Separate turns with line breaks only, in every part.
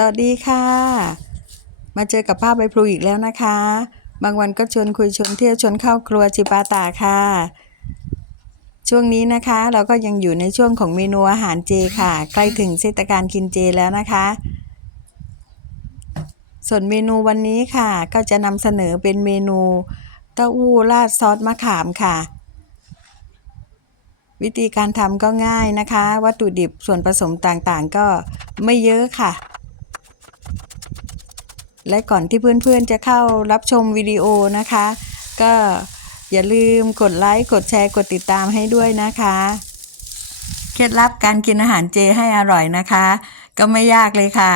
สวัสดีค่ะ มาเจอกับป้าใบพลูอีกแล้วนะคะ บางวันก็ชวนคุยชวนเที่ยวชวนเข้าครัวจิปาตาค่ะ ช่วงนี้นะคะเราก็ยังอยู่ในช่วงของเมนูอาหารเจค่ะ ใกล้ถึงเทศกาลกินเจแล้วนะคะ ส่วนเมนูวันนี้ค่ะ ก็จะนำเสนอเป็นเมนูเต้าหู้ราดซอสมะขามค่ะวิธีการทำก็ง่ายนะคะ วัตถุดิบส่วนผสมต่างๆ ก็ไม่เยอะค่ะ และก่อนที่เพื่อนๆจะเข้ารับชมวิดีโอนะคะ ก็อย่าลืมกดไลค์กดแชร์กดติดตามให้ด้วยนะคะ เคล็ดลับการกินอาหารเจให้อร่อยนะคะ ก็ไม่ยากเลยค่ะ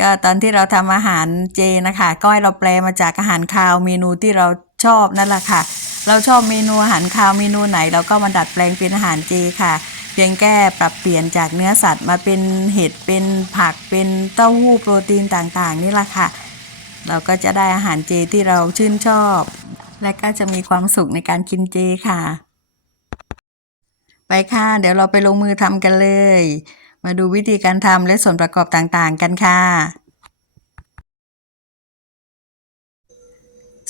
ก็ตอนที่เราทำอาหารเจนะคะก็ให้เราแปลมาจากอาหารคาวเมนูที่เราชอบนั่นแหละค่ะ เราชอบเมนูอาหารคาวเมนูไหน เราก็มาดัดแปลงเป็นอาหารเจค่ะเพียงแค่ปรับเปลี่ยนจากเนื้อสัตว์มาเป็นเห็ดเป็นผักเป็นเต้าหู้โปรตีนต่างๆ นี่แหละค่ะ เราก็จะได้อาหารเจที่เราชื่นชอบ และก็จะมีความสุขในการกินเจค่ะ ไปค่ะ เดี๋ยวเราไปลงมือทำกันเลย มาดูวิธีการทำและส่วนประกอบต่างๆ กันค่ะ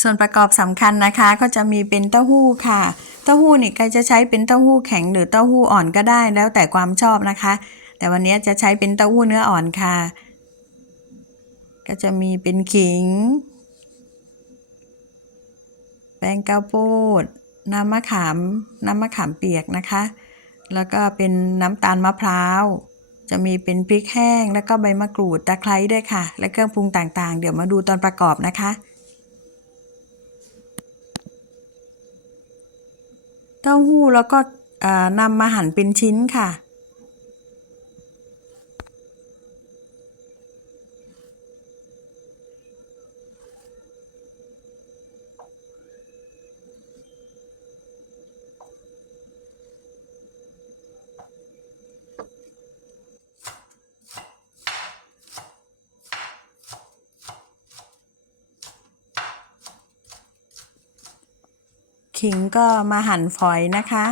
ส่วนประกอบสำคัญนะคะ ก็จะมีเป็นเต้าหู้ค่ะเต้าหู้นี่ใครจะใช้เป็นเต้าหู้แข็งหรือเต้าหู้อ่อนก็ได้แล้วแต่ความชอบนะคะ แต่วันนี้จะใช้เป็นเต้าหู้เนื้ออ่อนค่ะ ก็จะมีเป็นขิง แป้งข้าวโพดน้ำมะขาม น้ำมะขามเปียกนะคะ แล้วก็เป็นน้ำตาลมะพร้าว จะมีเป็นพริกแห้ง แล้วก็ใบมะกรูด ตะไคร้ด้วยค่ะ และเครื่องปรุงต่างๆ เดี๋ยวมาดูตอนประกอบนะคะ เต้าหู้แล้วก็อ่านำมาหั่นเป็นชิ้นค่ะ ขิงก็มาหั่นฝอยนะคะ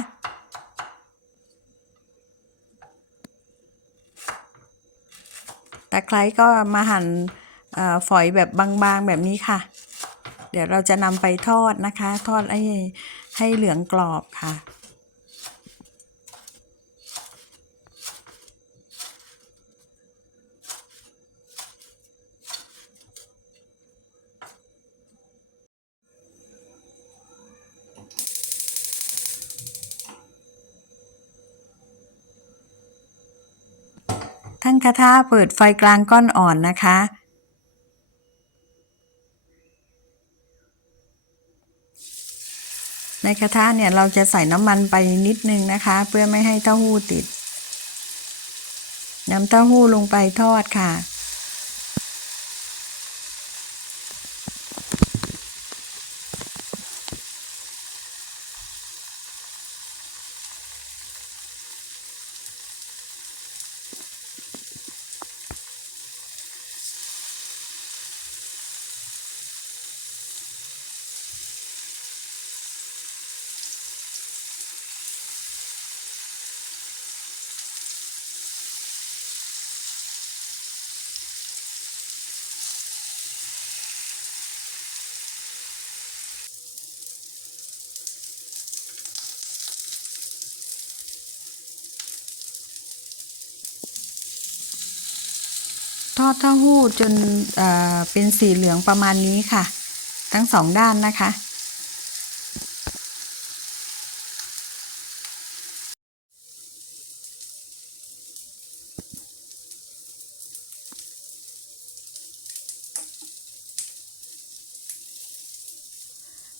ตะไคร้ก็มาหั่นอฝอยแบบบางๆแบบนี้ค่ะ เดี๋ยวเราจะนำไปทอดนะคะ ทอดให้ให้เหลืองกรอบค่ะ ตั้งกระทะเปิดไฟกลางก้อนอ่อนนะคะ ในกระทะเนี่ยเราจะใส่น้ำมันไปนิดนึงนะคะ เพื่อไม่ให้เต้าหู้ติดนำเต้าหู้ลงไปทอดค่ะ ทอดเต้าหู้จนเเป็นสีเหลืองประมาณนี้ค่ะ ทั้งสองด้านนะคะ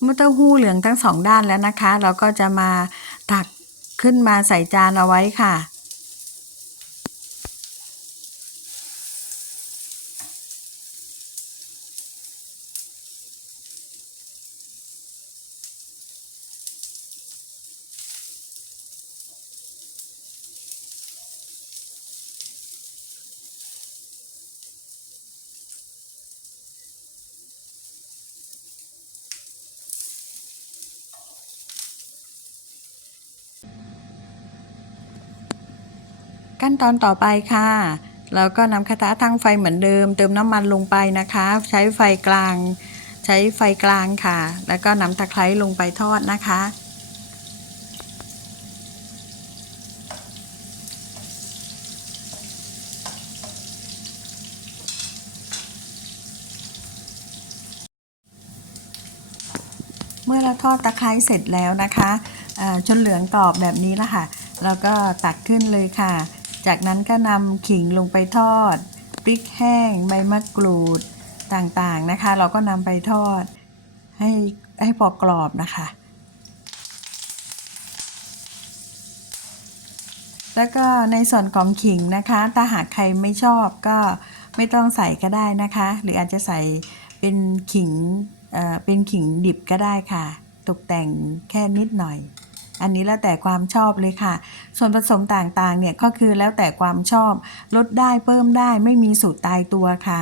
เมื่อเต้าหู้เหลืองทั้งสองด้านแล้วนะคะ เราก็จะมาตักขึ้นมาใส่จานเอาไว้ค่ะ ขั้นตอนต่อไปค่ะแล้วก็นำกระทะตั้งไฟเหมือนเดิม เติมน้ำมันลงไปนะคะ ใช้ไฟกลาง ใช้ไฟกลางค่ะ แล้วก็นำตะไคร้ลงไปทอดนะคะ เมื่อเราทอดตะไคร้เสร็จแล้วนะคะเอ่อจนเหลืองกรอบแบบนี้ละค่ะ แล้วก็ตักขึ้นเลยค่ะ จากนั้นก็นำขิงลงไปทอดพริกแห้งใบมะกรูดต่างๆนะคะ เราก็นำไปทอด ให้ให้พอกรอบนะคะ แล้วก็ในส่วนของขิงนะคะ ถ้าหากใครไม่ชอบก็ไม่ต้องใส่ก็ได้นะคะ หรืออาจจะใส่เป็นขิงเอ่อเป็นขิงดิบก็ได้ค่ะ ตกแต่งแค่นิดหน่อย อันนี้แล้วแต่ความชอบเลยค่ะ ส่วนผสมต่างๆเนี่ยก็คือแล้วแต่ความชอบ ลดได้เพิ่มได้ไม่มีสูตรตายตัวค่ะ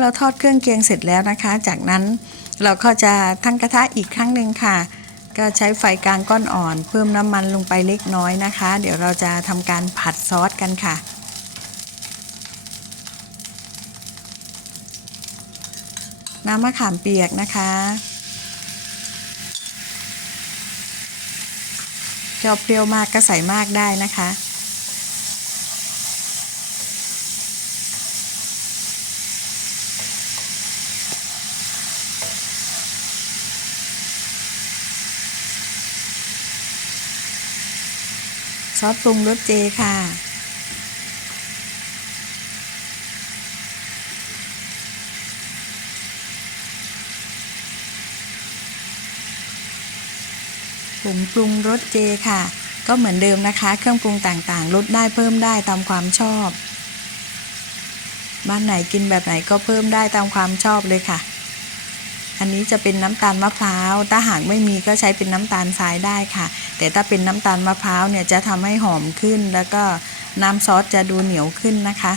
เมื่อเราทอดเครื่องเคียงเสร็จแล้วนะคะ จากนั้นเราก็จะทั้งกระทะอีกครั้งหนึ่งค่ะ ก็ใช้ไฟกลางก้อนอ่อน เพิ่มน้ำมันลงไปเล็กน้อยนะคะ เดี๋ยวเราจะทำการผัดซอสกันค่ะน้ำมะขามเปียกนะคะชอบเปรี้ยวมากก็ใส่มากได้นะคะ ซอสปรุงรสเจค่ะ ผงปรุงรสเจค่ะ ก็เหมือนเดิมนะคะ เครื่องปรุงต่างๆ ลดได้เพิ่มได้ตามความชอบ บ้านไหนกินแบบไหนก็เพิ่มได้ตามความชอบเลยค่ะ อันนี้จะเป็นน้ำตาลมะพร้าว ถ้าหากไม่มีก็ใช้เป็นน้ำตาลทรายได้ค่ะ แต่ถ้าเป็นน้ำตาลมะพร้าวเนี่ยจะทำให้หอมขึ้น แล้วก็น้ำซอสจะดูเหนียวขึ้นนะคะ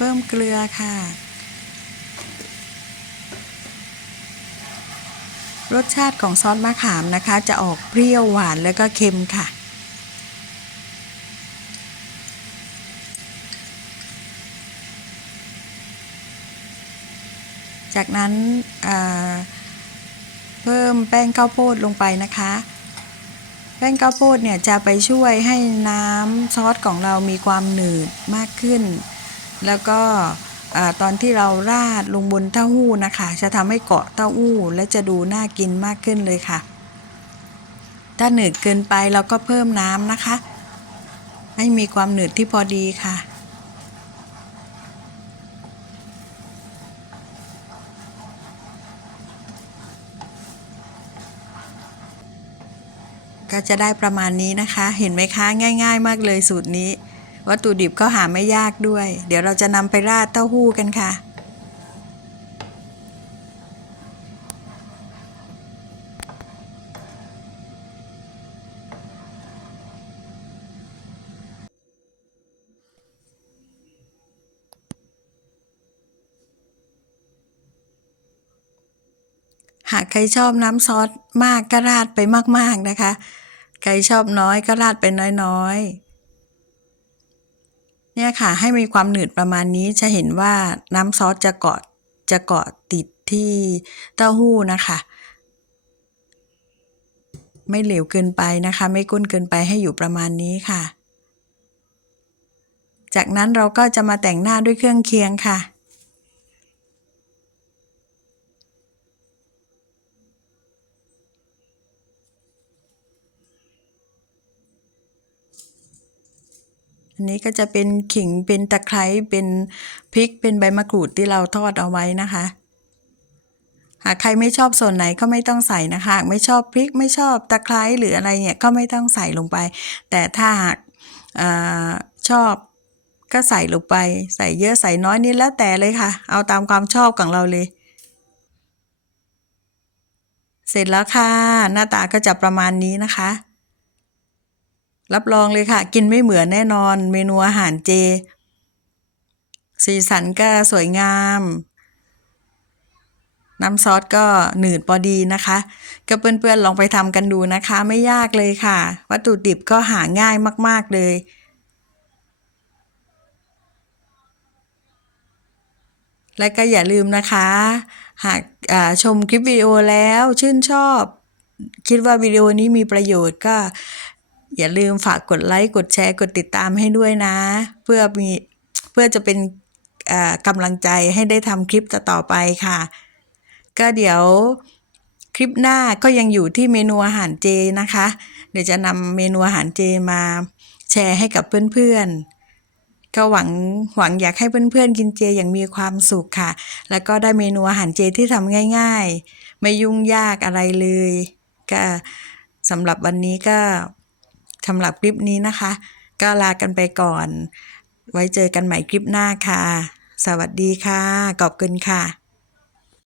เพิ่มเกลือค่ะ รสชาติของซอสมะขามนะคะ จะออกเปรี้ยวหวานแล้วก็เค็มค่ะ จากนั้นเพิ่มแป้งข้าวโพดลงไปนะคะแป้งข้าวโพดเนี่ยจะไปช่วยให้น้ำซอสของเรามีความหนืดมากขึ้น แล้วก็ตอนที่เราราดลงบนเต้าหู้นะคะ จะทำให้เกาะเต้าหู้และจะดูน่ากินมากขึ้นเลยค่ะ ถ้าหนืดเกินไปเราก็เพิ่มน้ำนะคะ ให้มีความหนืดที่พอดีค่ะ ก็จะได้ประมาณนี้นะคะ เห็นไหมคะง่าย ๆ มากเลยสูตรนี้ วัตถุดิบก็หาไม่ยากด้วย เดี๋ยวเราจะนำไปราดเต้าหู้กันค่ะ หากใครชอบน้ำซอสมากก็ราดไปมาก ๆ นะคะ ใครชอบน้อยก็ราดไปน้อย ๆ เนี่ยค่ะให้มีความหนืดประมาณนี้จะเห็นว่าน้ำซอสจะเกาะจะเกาะติดที่เต้าหู้นะคะ ไม่เหลวเกินไปนะคะ ไม่ก้นเกินไปให้อยู่ประมาณนี้ค่ะ จากนั้นเราก็จะมาแต่งหน้าด้วยเครื่องเคียงค่ะ อันนี้ก็จะเป็นขิงเป็นตะไคร้เป็นพริกเป็นใบมะกรูดที่เราทอดเอาไว้นะคะ หากใครไม่ชอบส่วนไหนก็ไม่ต้องใส่นะคะไม่ชอบพริกไม่ชอบตะไคร้หรืออะไรเนี่ยก็ไม่ต้องใส่ลงไป แต่ถ้าหากอชอบก็ใส่ลงไป ใส่เยอะใส่น้อยนี่แล้วแต่เลยค่ะ เอาตามความชอบของเราเลย เสร็จแล้วค่ะ หน้าตาก็จะประมาณนี้นะคะ รับรองเลยค่ะ กินไม่เหมือนแน่นอน เมนูอาหารเจ สีสันก็สวยงาม น้ำซอสก็หนืดพอดีนะคะ ก็เพื่อนๆลองไปทำกันดูนะคะ ไม่ยากเลยค่ะ วัตถุดิบก็หาง่ายมาก ๆเลยและก็อย่าลืมนะคะ หากชมคลิปวิดีโอแล้วชื่นชอบ คิดว่าวิดีโอนี้มีประโยชน์ก็ อย่าลืมฝากกดไลค์กดแชร์กดติดตามให้ด้วยนะ เพื่อมีเพื่อจะเป็นกำลังใจให้ได้ทำคลิปต่อไปค่ะ ก็เดี๋ยวคลิปหน้าก็ยังอยู่ที่เมนูอาหารเจนะคะ เดี๋ยวจะนำเมนูอาหารเจมาแชร์ให้กับเพื่อนๆ ก็หวังหวังอยากให้เพื่อนๆ กินเจอย่างมีความสุขค่ะ แล้วก็ได้เมนูอาหารเจที่ทำง่าย ๆ ไม่ยุ่งยากอะไรเลย ก็สำหรับวันนี้ก็ สำหรับคลิปนี้นะคะ ก็ลากันไปก่อน ไว้เจอกันใหม่คลิปหน้าค่ะ สวัสดีค่ะ ขอบคุณค่ะ